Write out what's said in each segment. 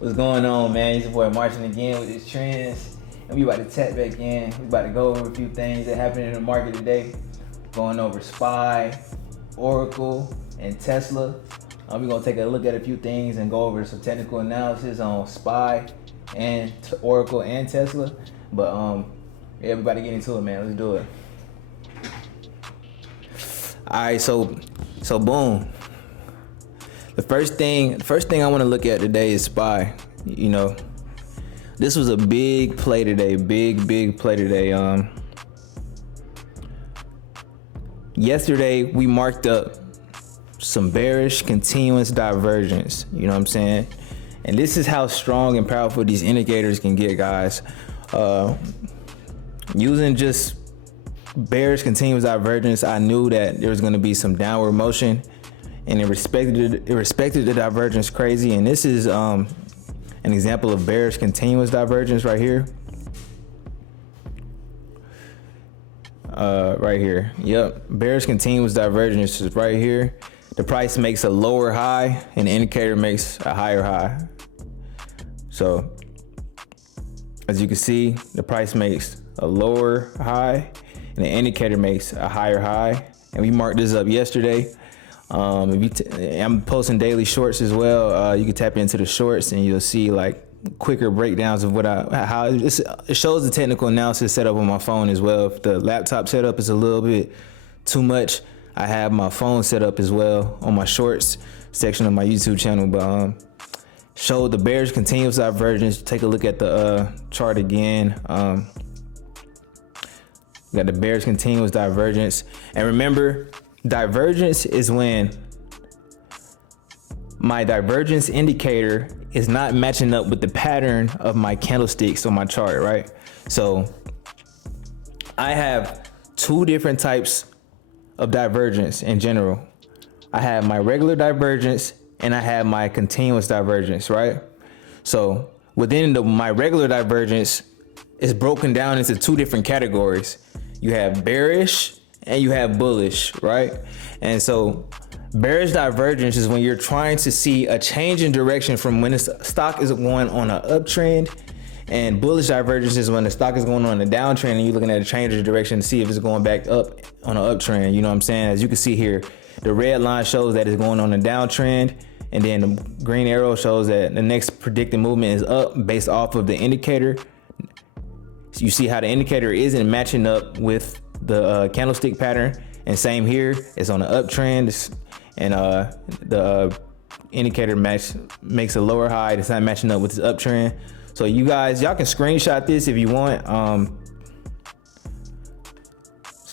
What's going on, man? It's your boy Marching again with his trends. And we about to tap back in. We about to go over a few things that happened in the market today. Going over SPY, Oracle, and Tesla. We're gonna take a look at a few things and go over some technical analysis on SPY and Oracle and Tesla. But yeah, everybody get into it, man. Let's do it. All right, so boom. The first thing I want to look at today is SPY. You know, this was a big play today, big play today. Yesterday we marked up some bearish continuous divergence. You know what I'm saying? And this is how strong and powerful these indicators can get, guys. Using just bearish continuous divergence, I knew that there was going to be some downward motion, and it respected the divergence crazy. And this is an example of bearish continuous divergence right here. Right here. Yep, bearish continuous divergence is right here. The price makes a lower high and the indicator makes a higher high. So as you can see, the price makes a lower high and the indicator makes a higher high. And we marked this up yesterday. I'm posting daily shorts as well. You can tap into the shorts and you'll see like quicker breakdowns of how it shows the technical analysis setup on my phone as well. If the laptop setup is a little bit too much, I have my phone set up as well on my shorts section of my YouTube channel. But show the bearish continuous divergence. Take a look at the chart again. Got the bearish continuous divergence, and remember, divergence is when my divergence indicator is not matching up with the pattern of my candlesticks on my chart, right? So I have two different types of divergence in general. I have my regular divergence and I have my continuous divergence, right? So within my regular divergence, it's broken down into two different categories. You have bearish and you have bullish, right? And so bearish divergence is when you're trying to see a change in direction from when the stock is going on an uptrend, and bullish divergence is when the stock is going on a downtrend and you're looking at a change of direction to see if it's going back up on an uptrend. You know what I'm saying? As you can see here, the red line shows that it's going on a downtrend, and then the green arrow shows that the next predicted movement is up based off of the indicator. So you see how the indicator isn't matching up with the candlestick pattern, and same here, it's on an uptrend, and the indicator makes a lower high. It's not matching up with this uptrend. So y'all can screenshot this if you want.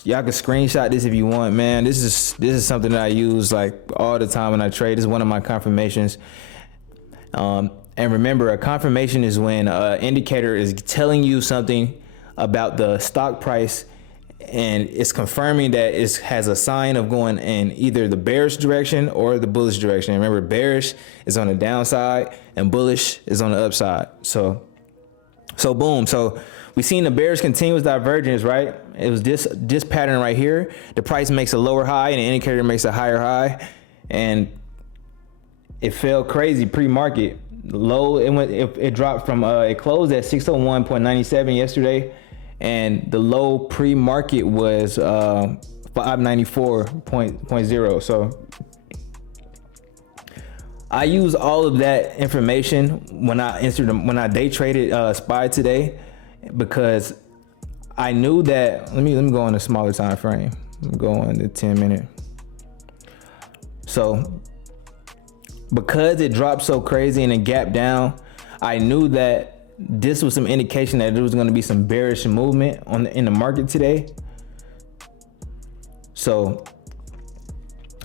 Y'all can screenshot this if you want, man. This is something that I use like all the time when I trade. This is one of my confirmations. And remember, a confirmation is when an indicator is telling you something about the stock price, and it's confirming that it has a sign of going in either the bearish direction or the bullish direction. Remember, bearish is on the downside and bullish is on the upside. So boom. So we seen the bearish continuous divergence, right? It was this pattern right here. The price makes a lower high and the indicator makes a higher high, and it fell crazy pre-market. Low, it dropped from it closed at 601.97 yesterday, and the low pre-market was 594.0. So I use all of that information when I day traded SPY today, because I knew that. Let me go on a smaller time frame. Let me go on the 10-minute. So because it dropped so crazy and it gapped down, I knew that this was some indication that there was going to be some bearish movement in the market today. So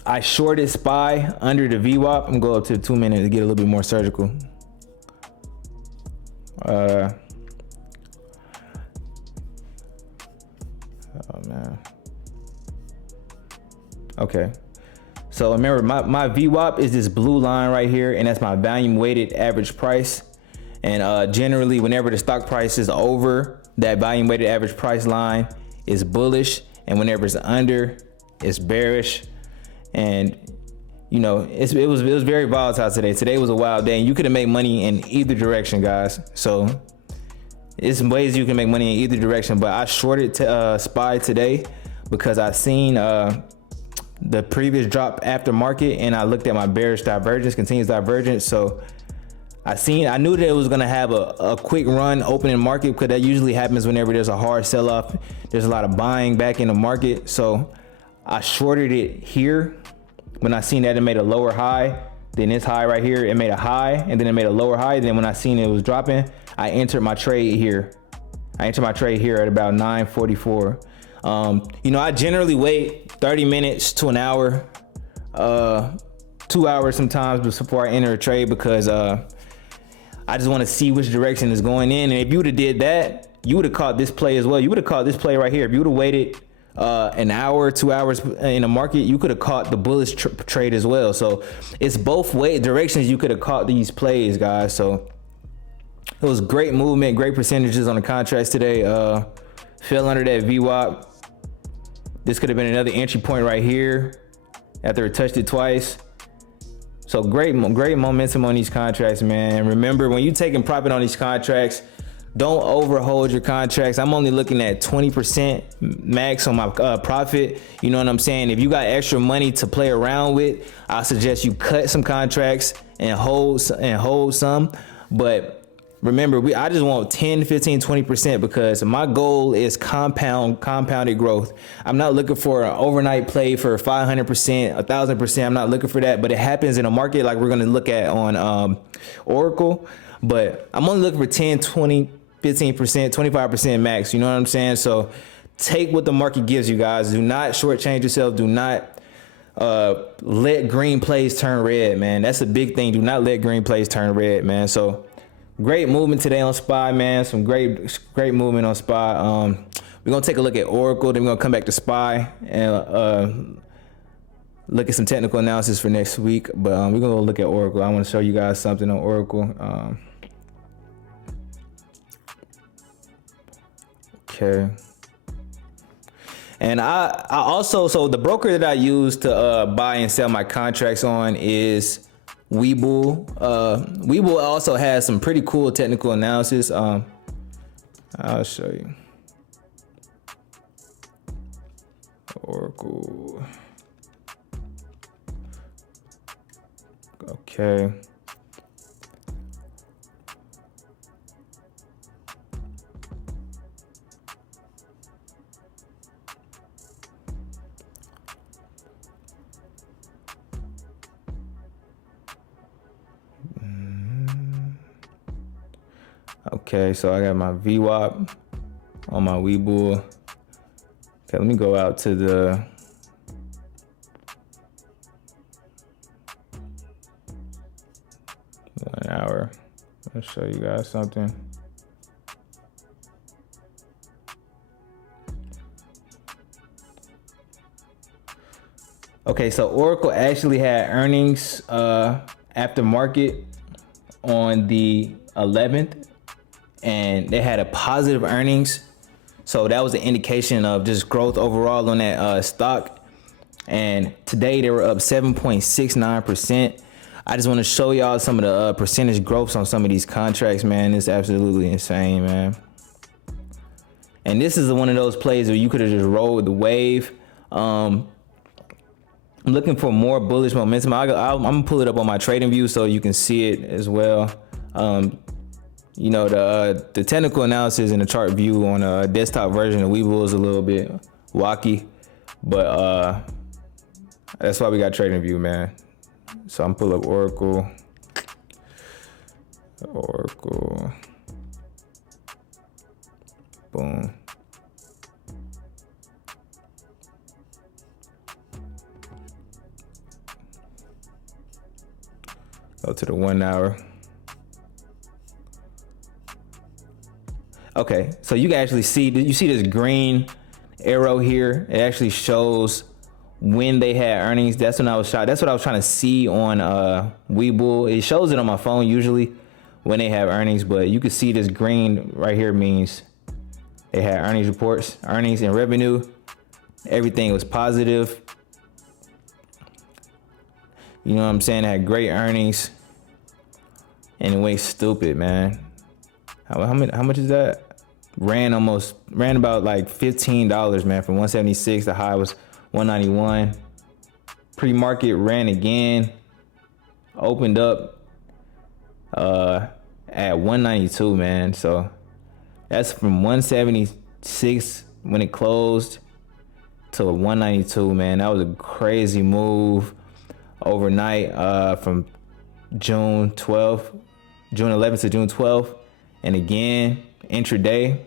I shorted SPY under the VWAP. I'm going to go up to 2 minutes to get a little bit more surgical. Oh man. Okay. So remember, my VWAP is this blue line right here, and that's my volume weighted average price. And generally, whenever the stock price is over that volume weighted average price line, is bullish, and whenever it's under, it's bearish. And you know, it was very volatile today. Today was a wild day, and you could have made money in either direction, guys. So it's ways you can make money in either direction. But I shorted SPY today because I seen the previous drop after market, and I looked at my bearish divergence, continuous divergence. So I knew that it was gonna have a quick run opening market, because that usually happens whenever there's a hard sell-off. There's a lot of buying back in the market. So I shorted it here. When I seen that it made a lower high, then this high right here, it made a high, and then it made a lower high. Then when I seen it was dropping, I entered my trade here. I entered my trade here at about 9:44. You know, I generally wait 30 minutes to an hour, 2 hours sometimes before I enter a trade, because I just want to see which direction is going in. And if you would have did that, you would have caught this play as well. You would have caught this play right here. If you would have waited an hour, 2 hours in the market, you could have caught the bullish trade as well. So it's both directions you could have caught these plays, guys. So it was great movement, great percentages on the contracts today. Fell under that VWAP. This could have been another entry point right here after it touched it twice. So great momentum on these contracts, man. Remember, when you're taking profit on these contracts, don't overhold your contracts. I'm only looking at 20% max on my profit. You know what I'm saying? If you got extra money to play around with, I suggest you cut some contracts and hold some. But remember, I just want 10, 15, 20%, because my goal is compounded growth. I'm not looking for an overnight play for 500%, 1,000%. I'm not looking for that, but it happens in a market like we're going to look at on Oracle. But I'm only looking for 10, 20, 15%, 25% max. You know what I'm saying? So take what the market gives you, guys. Do not shortchange yourself. Do not let green plays turn red, man. That's a big thing. Do not let green plays turn red, man. So great movement today on SPY, man. Some great movement on SPY. We're gonna take a look at Oracle, then we're gonna come back to SPY and look at some technical analysis for next week. But we're gonna look at Oracle. I want to show you guys something on Oracle. Okay. And I also, so the broker that I use to buy and sell my contracts on is WEBULL. WEBULL also has some pretty cool technical analysis. I'll show you. Oracle. Okay. Okay, so I got my VWAP on my WEBULL. Okay, let me go out to the one hour. I'll show you guys something. Okay, so Oracle actually had earnings after market on the 11th, and they had a positive earnings. So that was an indication of just growth overall on that stock. And today they were up 7.69%. I just want to show y'all some of the percentage growths on some of these contracts, man. It's absolutely insane, man. And this is one of those plays where you could have just rolled the wave. I'm looking for more bullish momentum. I'm gonna pull it up on my trading view so you can see it as well. You know, the technical analysis and the chart view on a desktop version of WEBULL is a little bit wacky, but that's why we got trading view, man. So I'm pull up Oracle. Boom. Go to the 1 hour. Okay, so you can actually see, you see this green arrow here? It actually shows when they had earnings. That's when I was shot. That's what I was trying to see on WEBULL. It shows it on my phone usually when they have earnings, but you can see this green right here means they had earnings reports, earnings and revenue. Everything was positive. You know what I'm saying? It had great earnings, and it went stupid, man. How much is that? Ran about like $15, man, from 176. The high was 191. Pre-market ran again, opened up at 192, man. So that's from 176 when it closed to 192, man. That was a crazy move overnight, from June 11th to June 12th. And again, intraday,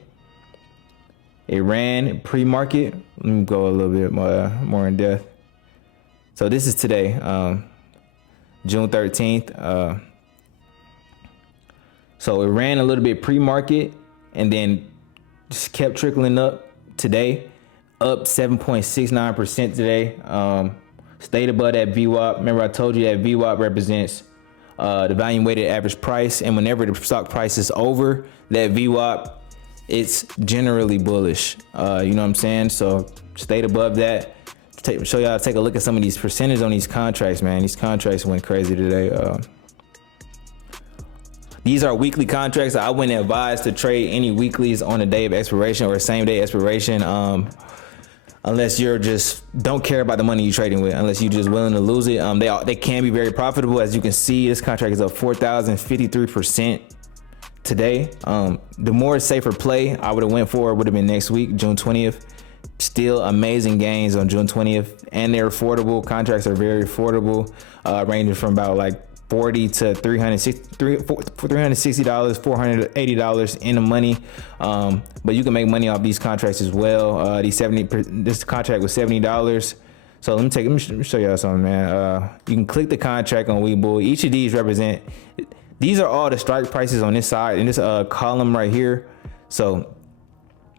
it ran pre-market. Let me go a little bit more in depth. So this is today, June 13th. So it ran a little bit pre-market and then just kept trickling up today, up 7.69% today. Stayed above that VWAP. Remember I told you that VWAP represents the volume weighted average price, and whenever the stock price is over that VWAP, it's generally bullish. You know what I'm saying? So stayed above that. Show y'all, take a look at some of these percentages on these contracts, man. These contracts went crazy today. These are weekly contracts. I wouldn't advise to trade any weeklies on the day of expiration or same day expiration, unless you're just don't care about the money you're trading with, unless you're just willing to lose it. They can be very profitable. As you can see, this contract is up 4,053% today. The more safer play I would have went for would have been next week, June 20th. Still amazing gains on June 20th, and they're affordable. Contracts are very affordable, ranging from about like $40 to $360, $480 in the money. But you can make money off these contracts as well. This contract was $70. So let me show y'all something, man. You can click the contract on WEBULL. Each of these these are all the strike prices on this side, in this column right here. So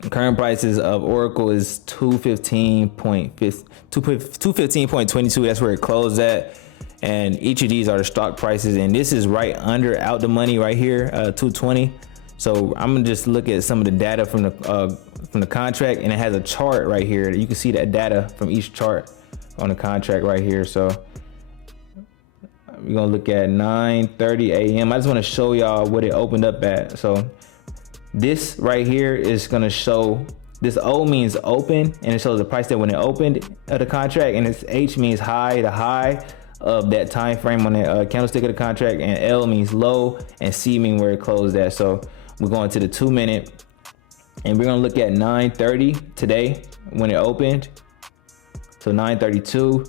current prices of Oracle is 215.22. That's where it closed at. And each of these are the stock prices, and this is right under out the money right here, 220. So I'm gonna just look at some of the data from the contract, and it has a chart right here. You can see that data from each chart on the contract right here. So we're gonna look at 9:30 a.m. I just want to show y'all what it opened up at. So this right here is gonna show, this O means open, and it shows the price that when it opened of the contract, and this H means high, the high of that time frame on the candlestick of the contract, and L means low, and C means where it closed at. So we're going to the 2 minute, and we're gonna look at 9:30 today when it opened. So 9:32,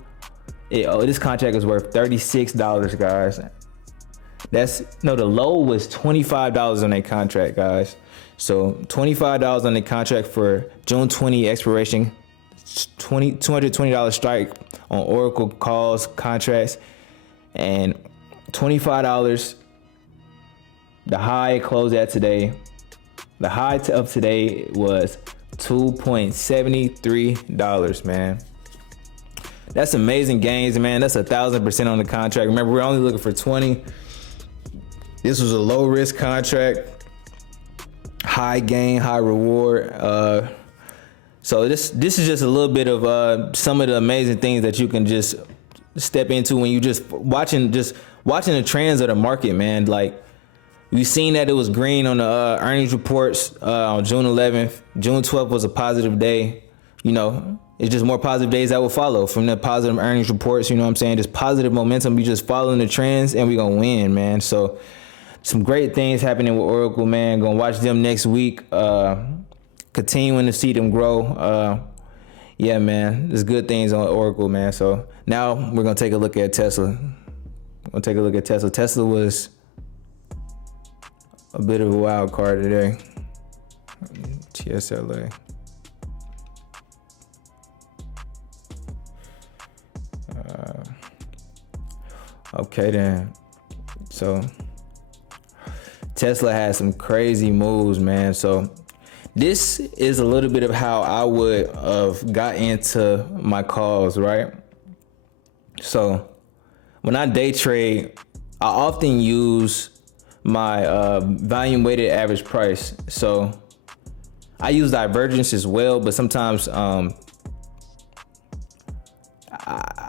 this contract is worth $36, guys. The low was $25 on that contract, guys. So $25 on the contract for June 20 expiration, $220 strike on Oracle calls contracts, and $25. The high closed at today. The high of today was $2.73, man. That's amazing gains, man. That's 1,000% on the contract. Remember, we're only looking for 20. This was a low risk contract, high gain, high reward. So this is just a little bit of some of the amazing things that you can just step into when you just watching the trends of the market, man. Like, we've seen that it was green on the earnings reports on June 11th. June 12th was a positive day. You know, it's just more positive days that will follow from the positive earnings reports. You know what I'm saying? Just positive momentum. You just following the trends, and we're gonna win, man. So some great things happening with Oracle, man. Gonna watch them next week. Continuing to see them grow. Yeah, man, there's good things on Oracle, man. So now we're gonna take a look at Tesla. Tesla was a bit of a wild card today. TSLA. Okay then. So Tesla had some crazy moves, man. So this is a little bit of how I would have got into my calls, right? So when I day trade, I often use my volume weighted average price. So I use divergence as well, but sometimes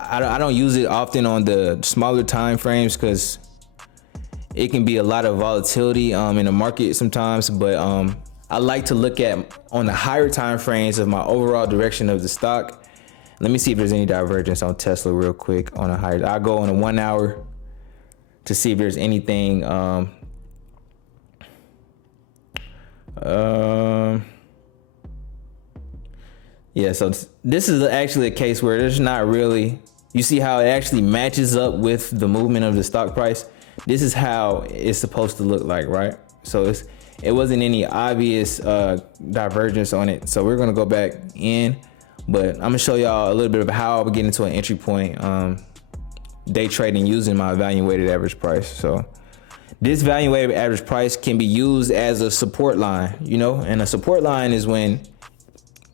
I don't use it often on the smaller time frames because it can be a lot of volatility in the market sometimes. But I like to look at on the higher time frames of my overall direction of the stock. Let me see if there's any divergence on Tesla real quick on a higher. I'll go on a 1 hour to see if there's anything. Yeah, so this is actually a case where there's not really, you see how it actually matches up with the movement of the stock price. This is how it's supposed to look like, right? So it wasn't any obvious divergence on it. So we're gonna go back in, but I'm gonna show y'all a little bit of how I would get into an entry point day trading using my evaluated average price. So this evaluated average price can be used as a support line, you know, and a support line is when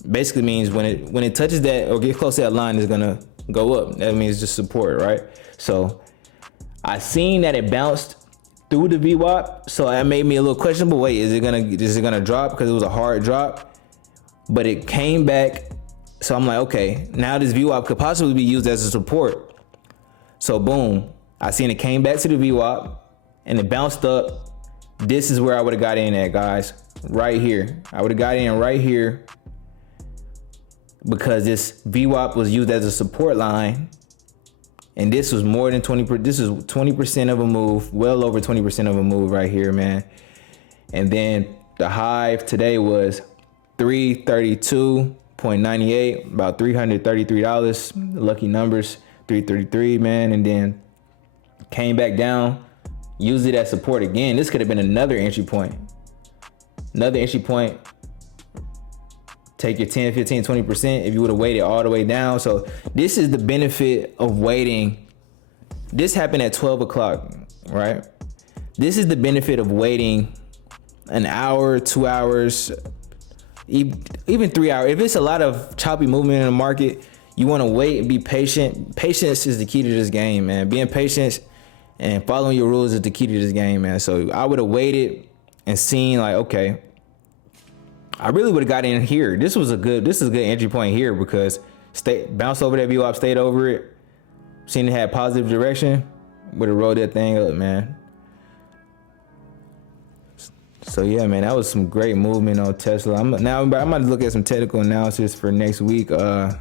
basically means when it touches that or get close to that line, is gonna go up. That means just support, right? So I seen that it bounced through the VWAP, so that made me a little questionable. Wait, is it gonna drop? Because it was a hard drop, but it came back. So I'm like, okay, now this VWAP could possibly be used as a support. So boom, I seen it came back to the VWAP and it bounced up. This is where I would have got in at, guys, right here. I would have got in right here because this VWAP was used as a support line. And this was more than 20%. This is 20% of a move, well over 20% of a move right here, man. And then the high today was 332.98, about $333. Lucky numbers, 333, man. And then came back down, used it as support again. This could have been another entry point. Another entry point. Take your 10, 15, 20% if you would have waited all the way down. So this is the benefit of waiting. This happened at 12 o'clock, right? This is the benefit of waiting an hour, 2 hours, even 3 hours. If it's a lot of choppy movement in the market, you want to wait and be patient. Patience is the key to this game, man. Being patient and following your rules is the key to this game, man. So I would have waited and seen like, okay, I really would have got in here. This is a good entry point here because bounced over that VWAP, stayed over it, seen it had positive direction, would have rolled that thing up, man. So yeah, man, that was some great movement on Tesla. I'm gonna look at some technical analysis for next week. I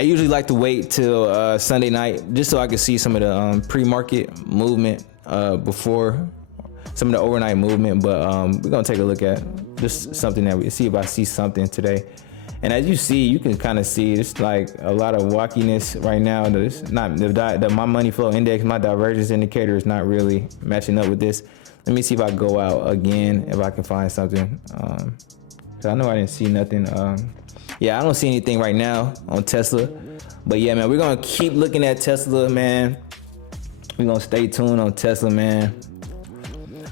usually like to wait till Sunday night just so I can see some of the pre-market movement before some of the overnight movement, but we're gonna take a look at just something that we see if I see something today. And as you see, you can kind of see it's like a lot of wonkiness right now. It's not my money flow index, my divergence indicator is not really matching up with this. Let me see if I go out again, if I can find something. Cause I know I didn't see nothing. Yeah, I don't see anything right now on Tesla, but yeah, man, we're gonna keep looking at Tesla, man. We're gonna stay tuned on Tesla, man.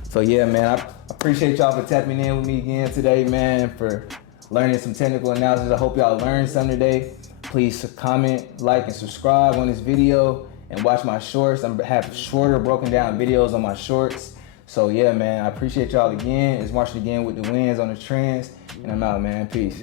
So yeah, man, I appreciate y'all for tapping in with me again today, man, for learning some technical analysis. I hope y'all learned something today. Please comment, like, and subscribe on this video and watch my shorts. I have shorter broken down videos on my shorts. So yeah, man, I appreciate y'all again. It's Marshall again with the wins on the trends, and I'm out, man. Peace.